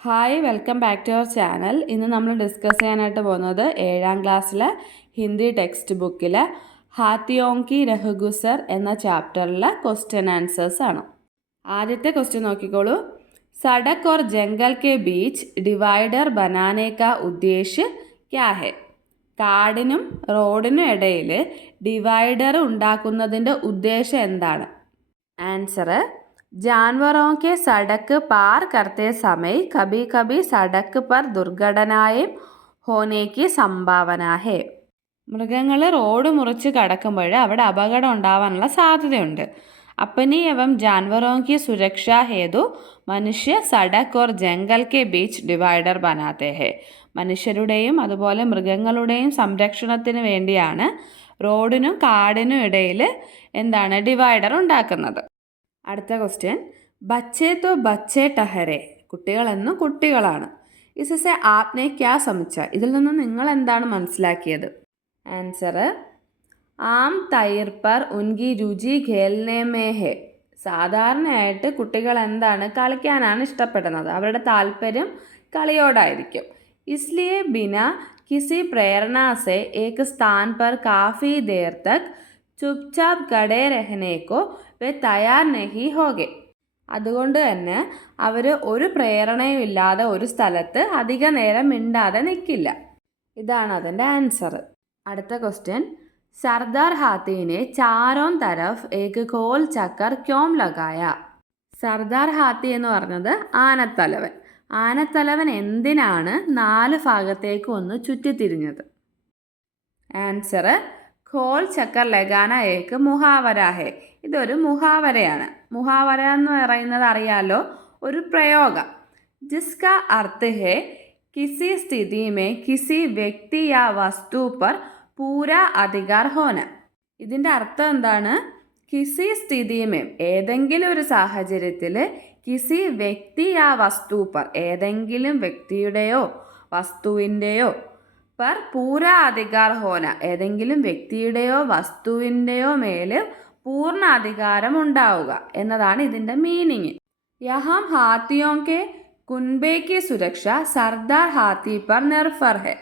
Hi, welcome back to our channel. ഇന്ന് നമ്മൾ discuss ചെയ്യാനായിട്ട് പോകുന്നത് 7ാം ക്ലാസ്സിലെ ഹിന്ദി ടെക്സ്റ്റ് ബുക്കിലെ ഹാത്തിയോം കി രഹ്ഗുസർ എന്ന ചാപ്റ്ററിലെ ക്വസ്റ്റ്യൻ ആൻസേഴ്സ് ആണ്. ആദ്യത്തെ ക്വസ്റ്റ്യൻ നോക്കിക്കോളൂ. സഡക് ഓർ ജംഗൽ കെ ബീച്ച് ഡിവൈഡർ ബനാനെ കാ ഉദ്ദേശ് ക്യാ ഹെ? കാടിനും റോഡിനും ഇടയിൽ ഡിവൈഡർ ഉണ്ടാക്കുന്നതിൻ്റെ ഉദ്ദേശം എന്താണ്? ആൻസർ: जानवरों के सड़क पार करते समय कभी कभी सड़क पर दुर्घटनाएं होने की संभावना है. മൃഗങ്ങൾ റോഡ് മുറിച്ച് കടക്കുമ്പോൾ അവിടെ അപകടം ഉണ്ടാവാനുള്ള സാധ്യതയുണ്ട്. अपनी एवं जानवरों की सुरक्षा हेतु മനുഷ്യ സഡക് ഓർ ജംഗൽ കെ ബീച്ച് ഡിവൈഡർ ബനാത്തെ ഹെ. മനുഷ്യരുടെയും അതുപോലെ മൃഗങ്ങളുടെയും സംരക്ഷണത്തിന് വേണ്ടിയാണ് റോഡിനും കാടിനും ഇടയിൽ ഡിവൈഡർ ഉണ്ടാക്കുന്നത്. അടുത്ത ക്വസ്റ്റ്യൻ: ബച്ചേ തോ ബച്ചേ ടഹരെ. കുട്ടികളെന്നും കുട്ടികളാണ്. ഇസസെ ആപ്നെ ക്യാ സമझ? ഇതിൽ നിന്ന് നിങ്ങൾ എന്താണ് മനസ്സിലാക്കിയത്? ആൻസർ: ആം തൈർ പർ ഉൻകി രുചി ഖേൽനെ മേ ഹെ. സാധാരണയായിട്ട് കുട്ടികൾ കളിക്കാനാണ് ഇഷ്ടപ്പെടുന്നത്. അവരുടെ താല്പര്യം കളിയോടായിരിക്കും. ഇസ്ലിയെ ബിന കിസി പ്രേരണ സെ ഏക് സ്ഥാൻ പർ കാഫി ദേർ തക് ചുപ്ചാപ് ഖടേ രഹനെ കോ വേ തയ്യാർ നഹി ഹോഗെ. അതുകൊണ്ട് തന്നെ അവർ ഒരു പ്രേരണയും ഇല്ലാതെ ഒരു സ്ഥലത്ത് അധിക നേരം മിണ്ടാതെ നിൽക്കില്ല. ഇതാണ് അതിൻ്റെ ആൻസർ. അടുത്ത ക്വസ്റ്റ്യൻ: സർദാർ ഹാത്തിനെ ചാരോം തരഫ് ഏക് ഗോൽ ചക്കർ ക്യോം ലഗായ? സർദാർ ഹാത്തി എന്ന് പറഞ്ഞത് ആനത്തലവൻ. ആനത്തലവൻ എന്തിനാണ് 4 ഭാഗത്തേക്ക് ഒന്ന് ചുറ്റിത്തിരിഞ്ഞത്? ആൻസർ: ഖോൽ ചക്കർ ലഗാന ഏക്ക് മുഹാവര ഹെ. ഇതൊരു മുഹാവരയാണ്. മുഹാവര എന്ന് പറയുന്നത് അറിയാലോ, ഒരു പ്രയോഗം. ജിസ്ക അർത്ഥ ഹെ കിസി സ്ഥിതി മേ കിസി വ്യക്തി യാ വസ്തു പർ പൂരാ അധികാർ ഹോന. ഇതിൻ്റെ അർത്ഥം എന്താണ്? കിസി സ്ഥിതി മേ, ഏതെങ്കിലും ഒരു സാഹചര്യത്തിൽ, കിസി വ്യക്തി യാ വസ്തു പർ, ഏതെങ്കിലും വ്യക്തിയുടെയോ വസ്തുവിൻ്റെയോ, പർ പൂര അധികാർ ഹോന, ഏതെങ്കിലും വ്യക്തിയുടെയോ വസ്തുവിൻ്റെയോ മേൽ പൂർണ്ണ അധികാരം ഉണ്ടാവുക എന്നതാണ് ഇതിൻ്റെ മീനിങ്. യഹാം ഹാത്തിയോം കെ കുൻബെ കി സുരക്ഷ സർദാർ ഹാത്തി പർ നിർഭർ ഹെ.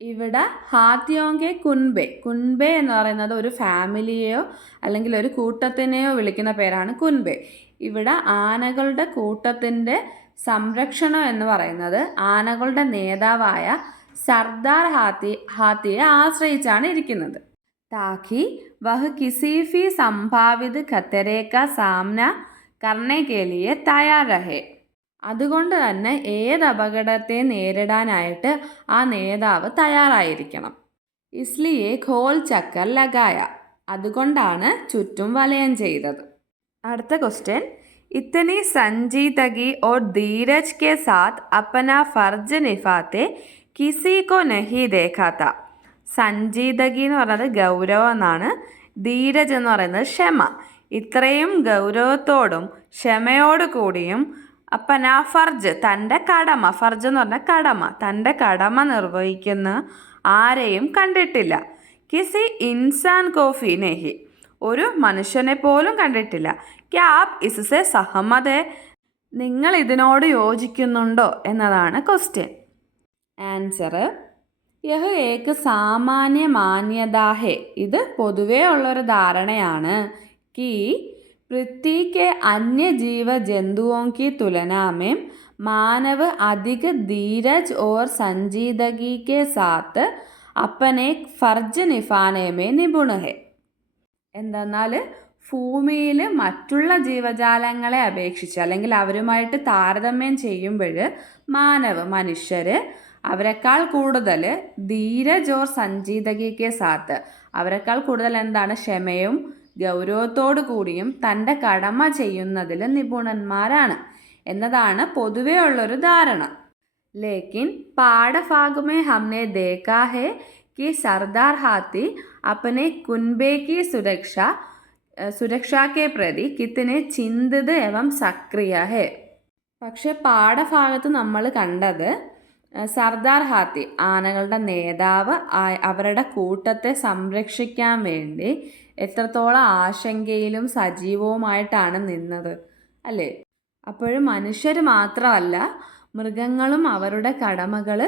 ഇവിടെ ഹാത്തിയോം കെ കുൻബെ, കുൻബെ എന്ന് പറയുന്നത് ഒരു ഫാമിലിയെയോ അല്ലെങ്കിൽ ഒരു കൂട്ടത്തിനെയോ വിളിക്കുന്ന പേരാണ് കുൻബെ. ഇവിടെ ആനകളുടെ കൂട്ടത്തിൻ്റെ സംരക്ഷണം എന്ന് പറയുന്നത് ആനകളുടെ നേതാവായ സർദാർ ഹാത്തിയെ ആശ്രയിച്ചാണ് ഇരിക്കുന്നത്. താക്കി വഹ് കിസി ഭി സംഭാവിത് ഖത്തരെ കാ സാമ്ന കർണെ കെ ലിയെ തയ്യാർ രഹെ. അതുകൊണ്ട് തന്നെ ഏത് അപകടത്തെ നേരിടാനായിട്ട് ആ നേതാവ് തയ്യാറായിരിക്കണം. ഇസ്ലിയെ ഖോൽ ചക്കർ ലഗായ. അതുകൊണ്ടാണ് ചുറ്റും വലയം ചെയ്തത്. അടുത്ത ക്വസ്റ്റ്യൻ: ഇത്തനി സംജീദഗി ഓർ ധീരജ് കെ സാത്ത് അപ്പന ഫർജ് നിഫാത്തെ കിസി കോ നഹി ദേഖാത്ത. സംജീദഗി എന്ന് പറയുന്നത് ഗൗരവം എന്നാണ്. ധീരജ് എന്ന് പറയുന്നത് ക്ഷമ. ഇത്രയും ഗൗരവത്തോടും ക്ഷമയോടു കൂടിയും അപ്പന ഫർജ്, തൻ്റെ കടമ, ഫർജ് എന്ന് പറഞ്ഞാൽ കടമ, തൻ്റെ കടമ നിർവഹിക്കുന്ന ആരെയും കണ്ടിട്ടില്ല. കിസി ഇൻസാൻ കോഫി നെഹി, ഒരു മനുഷ്യനെ പോലും കണ്ടിട്ടില്ല. ക്യാ ആപ് ഇസ്സെ സഹമത് ഹെ? നിങ്ങൾ ഇതിനോട് യോജിക്കുന്നുണ്ടോ എന്നതാണ് ക്വസ്റ്റ്യൻ. ആൻസർ: യഹ് ഏക് സാമാന്യ മാന്യത ഹെ. ഇത് പൊതുവേ ഉള്ളൊരു ധാരണയാണ്. കി പൃഥ്വി കെ അന്യ ജീവ ജന്തുओं की तुलना में मानव अधिक धीरज और संजीदगी के साथ अपने फर्ज निभाने में निपुण है. എന്തെന്നാൽ ഭൂമിയിൽ മറ്റുള്ള ജീവജാലങ്ങളെ അപേക്ഷിച്ച് അല്ലെങ്കിൽ അവരുമായിട്ട് താരതമ്യം ചെയ്യുമ്പോൾ മനുഷ്യർ അവരെക്കാൾ കൂടുതൽ ധീരജ് ഓർ സഞ്ജീദകിക്ക് സാത്ത്, അവരെക്കാൾ കൂടുതൽ ക്ഷമയും ഗൗരവത്തോടു കൂടിയും തൻ്റെ കടമ ചെയ്യുന്നതിൽ നിപുണന്മാരാണ് എന്നതാണ് പൊതുവേ ഉള്ളൊരു ധാരണ. ലേക്കിൻ പാഠഭാഗമേ ഹംനെ ദേഖാ ഹെ कि सरदार हाथी अपने कुनबे की सुरक्षा के प्रति कितने चिंतित एवं सक्रिय है. പക്ഷെ പാഠഭാഗത്ത് നമ്മൾ കണ്ടത് സർദാർ ഹാത്തി, ആനകളുടെ നേതാവ്, അവരുടെ കൂട്ടത്തെ സംരക്ഷിക്കാൻ വേണ്ടി എത്രത്തോളം ആശങ്കയിലും സജീവവുമായിട്ടാണ് നിന്നത് അല്ലേ? അപ്പോഴും മനുഷ്യർ മാത്രമല്ല, മൃഗങ്ങളും അവരുടെ കടമകൾ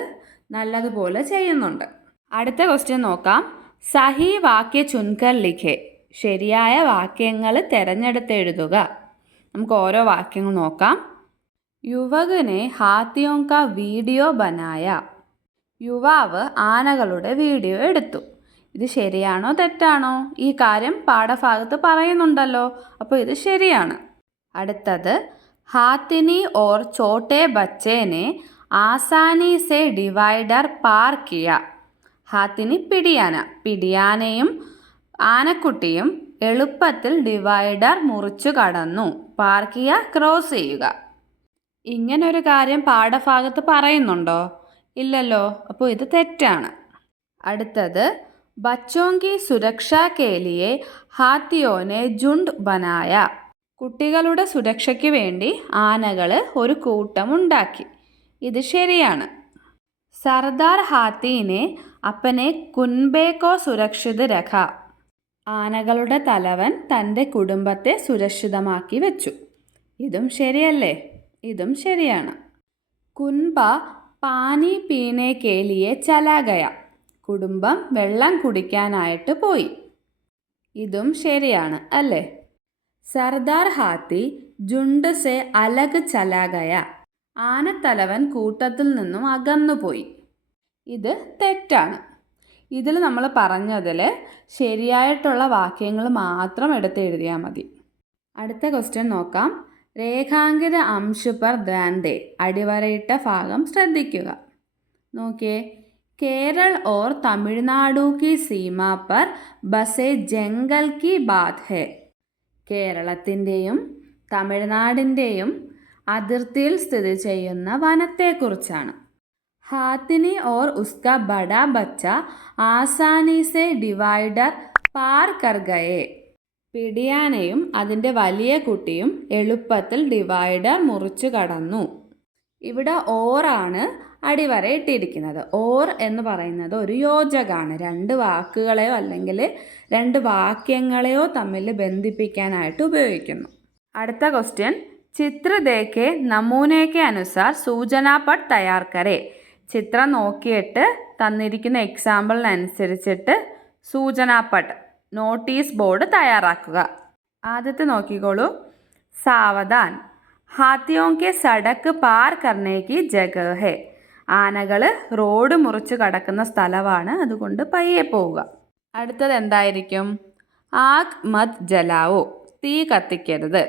നല്ലതുപോലെ ചെയ്യുന്നുണ്ട്. അടുത്ത ക്വസ്റ്റ്യൻ നോക്കാം. സഹി വാക്യ ചുൻകർ ലിഖേ. ശരിയായ വാക്യങ്ങൾ തിരഞ്ഞെടുത്ത് എഴുതുക. നമുക്ക് ഓരോ വാക്യങ്ങൾ നോക്കാം. യുവകനെ ഹാത്തിയോं का വീഡിയോ ബനായ. യുവാവ് ആനകളുടെ വീഡിയോ എടുത്തു. ഇത് ശരിയാണോ തെറ്റാണോ? ഈ കാര്യം പാഠഭാഗത്ത് പറയുന്നുണ്ടല്ലോ, അപ്പോൾ ഇത് ശരിയാണ്. അടുത്തത് ഹാത്തിനി ഓർ ചോട്ടെ ബച്ചേനെ ആസാനി സെ ഡിവൈഡർ പാർ കിയ. ഹാത്തിനി പിടിയാന. പിടിയാനയും ആനക്കുട്ടിയും എളുപ്പത്തിൽ ഡിവൈഡർ മുറിച്ചു കടന്നു. പാർ കിയ ക്രോസ് ചെയ്യുക. ഇങ്ങനൊരു കാര്യം പാഠഭാഗത്ത് പറയുന്നുണ്ടോ? ഇല്ലല്ലോ, അപ്പോൾ ഇത് തെറ്റാണ്. അടുത്തത് ബച്ചോं की सुरक्षा के लिए हाथियों ने झुंड बनाया. കുട്ടികളുടെ സുരക്ഷയ്ക്ക് വേണ്ടി ആനകൾ ഒരു കൂട്ടമുണ്ടാക്കി. ഇത് ശരിയാണ്. സർദാർ ഹാത്തിനെ അപ്പനെ കുൻബെ കോ സുരക്ഷിത് രഖ. ആനകളുടെ തലവൻ തൻ്റെ കുടുംബത്തെ സുരക്ഷിതമാക്കി വെച്ചു. ഇതും ശരിയല്ലേ? ഇതും ശരിയാണ്. കുൻബ പാനി പീനെ കെ ലിയെ ചലാ ഗയ. കുടുംബം വെള്ളം കുടിക്കാനായിട്ട് പോയി. ഇതും ശരിയാണ് അല്ലേ? സർദാർ ഹാത്തി ജുണ്ട് സെ അലഗ് ചലാ ഗയ. ആനത്തലവൻ കൂട്ടത്തിൽ നിന്നും അകന്നുപോയി. ഇത് തെറ്റാണ്. ഇതിൽ നമ്മൾ പറഞ്ഞതിൽ ശരിയായിട്ടുള്ള വാക്യങ്ങൾ മാത്രം എടുത്ത് എഴുതിയാൽ മതി. അടുത്ത ക്വസ്റ്റ്യൻ നോക്കാം. രേഖാങ്കിത അംശ് പർ ധ്യാൻ ദേ. അടിവരയിട്ട ഭാഗം ശ്രദ്ധിക്കുക. നോക്കിയേ. കേരൾ ഓർ തമിഴ്നാടു കി സീമ പർ ബസെ ജംഗൽ കി ബാത് ഹെ. കേരളത്തിൻ്റെയും തമിഴ്നാടിൻ്റെയും അതിർത്തിയിൽ സ്ഥിതി ചെയ്യുന്ന വനത്തെക്കുറിച്ചാണ്. ഹാത്തിനി ഓർ ഉസ്ക ബഡാ ബച്ച ആസാനി സെ ഡിവൈഡർ പാർ കർ ഗയേ. പിടിയാനയും അതിൻ്റെ വലിയ കുട്ടിയും എളുപ്പത്തിൽ ഡിവൈഡർ മുറിച്ചു കടന്നു. ഇവിടെ ഓറാണ് അടിവരയിട്ടിരിക്കുന്നത്. ഓർ എന്ന് പറയുന്നത് ഒരു യോജകമാണ്. രണ്ട് വാക്കുകളെയോ അല്ലെങ്കിൽ രണ്ട് വാക്യങ്ങളെയോ തമ്മിൽ ബന്ധിപ്പിക്കാനായിട്ട് ഉപയോഗിക്കുന്നു. അടുത്ത ക്വസ്റ്റ്യൻ. ചിത്ര ദേഖെ നമൂനയ്ക്ക് അനുസാർ സൂചനാ പട്ട് തയ്യാർ കരേ. ചിത്രം നോക്കിയിട്ട് തന്നിരിക്കുന്ന എക്സാമ്പിളിനനുസരിച്ചിട്ട് സൂചനാ പട്ട് നോട്ടീസ് ബോർഡ് തയ്യാറാക്കുക. ആദ്യത്തെ നോക്കിക്കോളൂ. സാവധാൻ. ഹാത്തിയോं के സടക്ക് പാർ കർണേ കി ജഗഹ് ഹെ. ആനകൾ റോഡ് മുറിച്ച് കടക്കുന്ന സ്ഥലമാണ്, അതുകൊണ്ട് പയ്യെ പോവുക. അടുത്തത് എന്തായിരിക്കും? ആഗ് മത് ജലാവോ. തീ കത്തിക്കരുത്.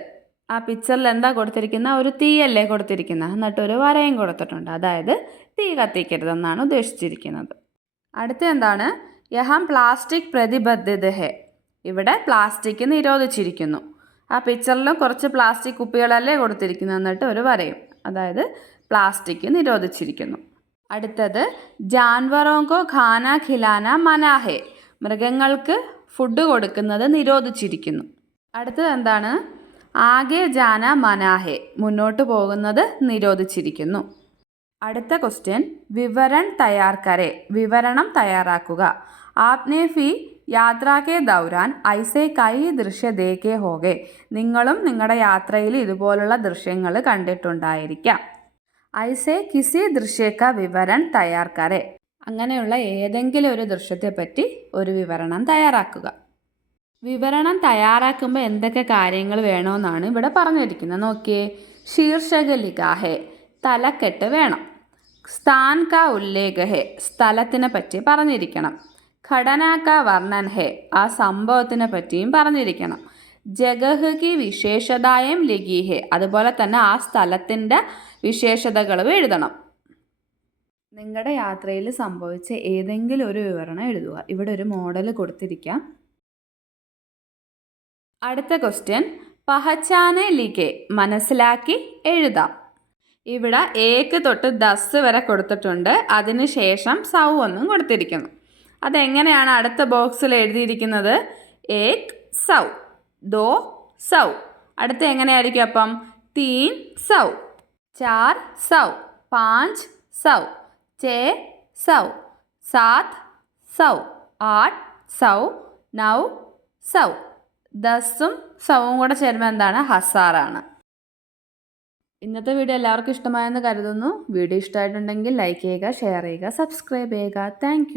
ആ പിക്ചറിൽ എന്താ കൊടുത്തിരിക്കുന്ന? ഒരു തീയല്ലേ കൊടുത്തിരിക്കുന്നത്, എന്നിട്ടൊരു വരയും കൊടുത്തിട്ടുണ്ട്. അതായത് തീ കത്തിക്കരുതെന്നാണ് ഉദ്ദേശിച്ചിരിക്കുന്നത്. അടുത്ത എന്താണ്? യഹാം പ്ലാസ്റ്റിക് പ്രതിബദ്ധിത ഹെ. ഇവിടെ പ്ലാസ്റ്റിക് നിരോധിച്ചിരിക്കുന്നു. ആ പിക്ചറിലും കുറച്ച് പ്ലാസ്റ്റിക് കുപ്പികളല്ലേ കൊടുത്തിരിക്കുന്നത്, എന്നിട്ട് ഒരു വരയും. അതായത് പ്ലാസ്റ്റിക് നിരോധിച്ചിരിക്കുന്നു. അടുത്തത് ജാൻവറോങ്കോ ഖാന ഖിലാന മനാഹെ. മൃഗങ്ങൾക്ക് ഫുഡ് കൊടുക്കുന്നത് നിരോധിച്ചിരിക്കുന്നു. അടുത്തത് എന്താണ്? ആകെ ജാന മനാഹെ. മുന്നോട്ട് പോകുന്നത് നിരോധിച്ചിരിക്കുന്നു. അടുത്ത ക്വസ്റ്റ്യൻ. വിവരൺ തയ്യാർ കരേ. വിവരണം തയ്യാറാക്കുക. ആപ്നെ ഫി യാത്രാക്കെ ദൗരാൻ ഐസെ കൈ ദൃശ്യ ദേഖേ ഹോഗെ. നിങ്ങളും നിങ്ങളുടെ യാത്രയിൽ ഇതുപോലുള്ള ദൃശ്യങ്ങൾ കണ്ടിട്ടുണ്ടായിരിക്കാം. ഐസെ കിസി ദൃശ്യക്ക വിവരൺ തയ്യാർ കരേ. അങ്ങനെയുള്ള ഏതെങ്കിലും ഒരു ദൃശ്യത്തെപ്പറ്റി ഒരു വിവരണം തയ്യാറാക്കുക. വിവരണം തയ്യാറാക്കുമ്പോൾ എന്തൊക്കെ കാര്യങ്ങൾ വേണമെന്നാണ് ഇവിടെ പറഞ്ഞിരിക്കുന്നത്. നോക്കിയേ. ശീർഷക ലിഖാഹെ. തലക്കെട്ട് വേണം. സ്ഥാൻ കാ ഉല്ലേഖ ഹെ. സ്ഥലത്തിനെ പറ്റി പറഞ്ഞിരിക്കണം. ഘടന കാ വർണ്ണൻ ഹെ. ആ സംഭവത്തിനെ പറ്റിയും പറഞ്ഞിരിക്കണം. ജഗഹ് കി വിശേഷതായം ലിഖി ഹെ. അതുപോലെ തന്നെ ആ സ്ഥലത്തിൻ്റെ വിശേഷതകളും എഴുതണം. നിങ്ങളുടെ യാത്രയിൽ സംഭവിച്ച ഏതെങ്കിലും ഒരു വിവരണം എഴുതുക. ഇവിടെ ഒരു മോഡൽ കൊടുത്തിരിക്കാം. അടുത്ത ക്വസ്റ്റ്യൻ. പഹച്ചാനെ ലിഖെ. മനസ്സിലാക്കി എഴുതാം. ഇവിടെ ഏക്ക് തൊട്ട് 10 വരെ കൊടുത്തിട്ടുണ്ട്. അതിനുശേഷം സൗ ഒന്നും കൊടുത്തിരിക്കുന്നു. അതെങ്ങനെയാണ് അടുത്ത ബോക്സിൽ എഴുതിയിരിക്കുന്നത്? ഏക് സൗ, ദോ സൗ. അടുത്ത എങ്ങനെയായിരിക്കും അപ്പം? തീൻ സൗ, ചാർ സൗ, 5 സൗ, 6 സൗ, 7 സൗ, 8 സൗ, 9 സൗ. ദസും സൗവും കൂടെ ചേരുമ്പോൾ എന്താണ്? ഹസാറാണ്. ഇന്നത്തെ വീഡിയോ എല്ലാവർക്കും ഇഷ്ടമായെന്ന് കരുതുന്നു. വീഡിയോ ഇഷ്ടമായിട്ടുണ്ടെങ്കിൽ ലൈക്ക് ചെയ്യുക, ഷെയർ ചെയ്യുക, സബ്സ്ക്രൈബ് ചെയ്യുക. താങ്ക്